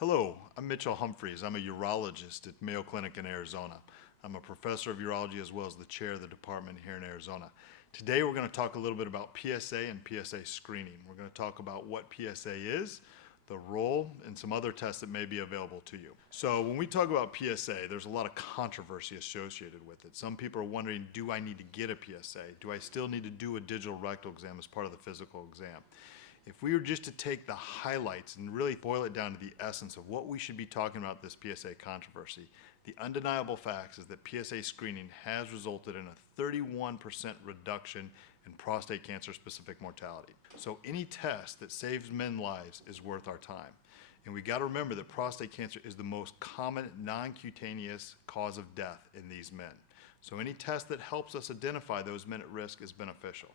Hello, I'm Mitchell Humphreys. I'm a urologist at Mayo Clinic in Arizona. I'm a professor of urology as well as the chair of the department here in Arizona. Today we're going to talk a little bit about PSA and PSA screening. We're going to talk about what PSA is, the role, and some other tests that may be available to you. So when we talk about PSA, there's a lot of controversy associated with it. Some people are wondering, do I need to get a PSA? Do I still need to do a digital rectal exam as part of the physical exam? If we were just to take the highlights and really boil it down to the essence of what we should be talking about this PSA controversy, the undeniable facts is that PSA screening has resulted in a 31% reduction in prostate cancer specific mortality. So any test that saves men's lives is worth our time. And we got to remember that prostate cancer is the most common non-cutaneous cause of death in these men. So any test that helps us identify those men at risk is beneficial.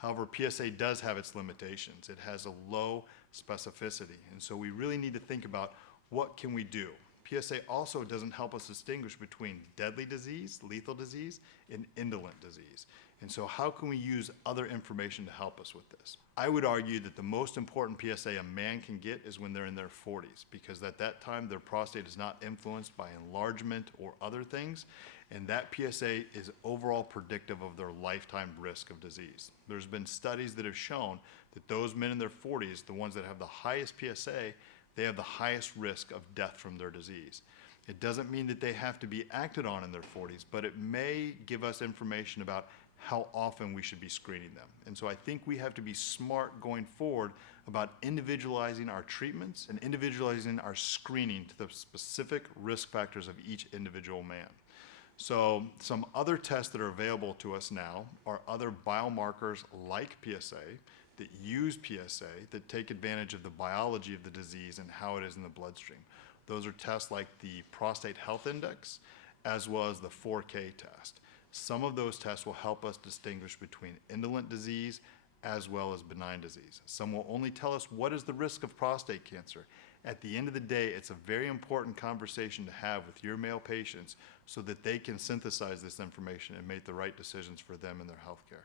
However, PSA does have its limitations. It has a low specificity, and so we really need to think about what can we do. PSA also doesn't help us distinguish between deadly disease, lethal disease, and indolent disease. And so how can we use other information to help us with this? I would argue that the most important PSA a man can get is when they're in their 40s, because at that time their prostate is not influenced by enlargement or other things, and that PSA is overall predictive of their lifetime risk of disease. There's been studies that have shown that those men in their 40s, the ones that have the highest PSA, they have the highest risk of death from their disease. It doesn't mean that they have to be acted on in their 40s, but it may give us information about how often we should be screening them. And so I think we have to be smart going forward about individualizing our treatments and individualizing our screening to the specific risk factors of each individual man. So some other tests that are available to us now are other biomarkers like PSA that use PSA that take advantage of the biology of the disease and how it is in the bloodstream. Those are tests like the Prostate Health Index as well as the 4K test. Some of those tests will help us distinguish between indolent disease as well as benign disease. Some will only tell us what is the risk of prostate cancer. At the end of the day, it's a very important conversation to have with your male patients so that they can synthesize this information and make the right decisions for them and their health care.